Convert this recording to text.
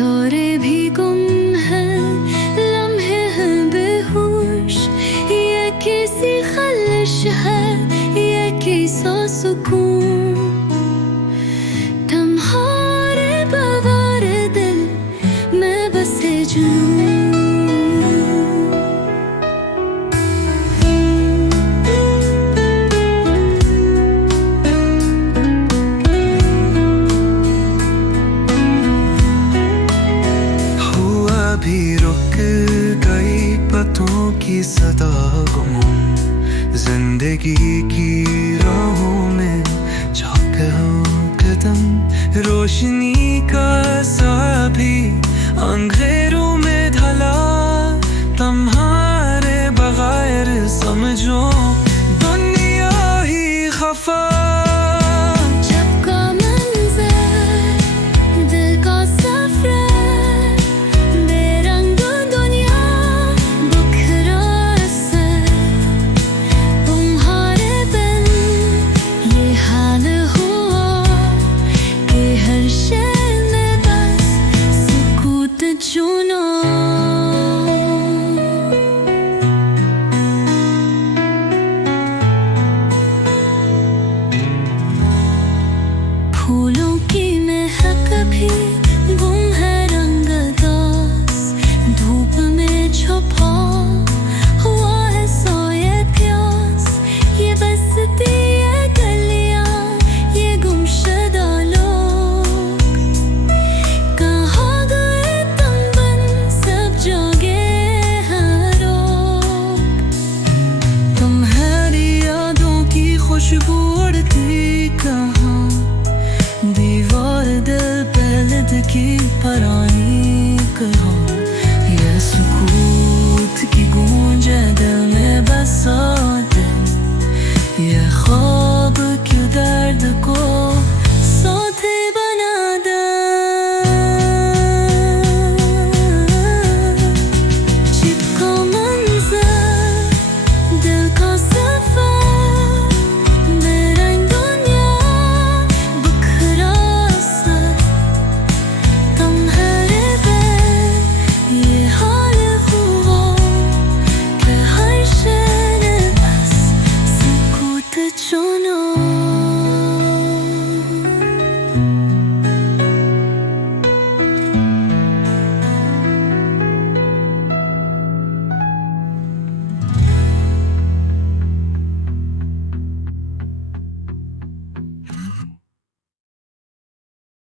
दौरे भी गुम है, लम्हे हैं बेहोश, ये कैसी खलिश है, ये कैसा सुकून। तुम्हारे बवारे दिल में बसे जुनून। भी रुक गई पतों की सदा गुम, जिंदगी की राहों में झुक कदम, रोशनी का सा भी अंधेरों में ढला, तुम्हारे बगैर समझो दुनिया ही खफा। फूलों की महक भी गुम है रंगदास, धूप में छुपा हुआ है सोए प्यास। ये बसती ये गलियां, ये गुमशुदा लोग, कहाँ गए तुम बन सब जोगे हैं रोग। तुम्हारी यादों की खुशबू उड़ती कहाँ, दीवार दिल पे लिखी पुरानी कहानी, ये सुकूत की गूंज है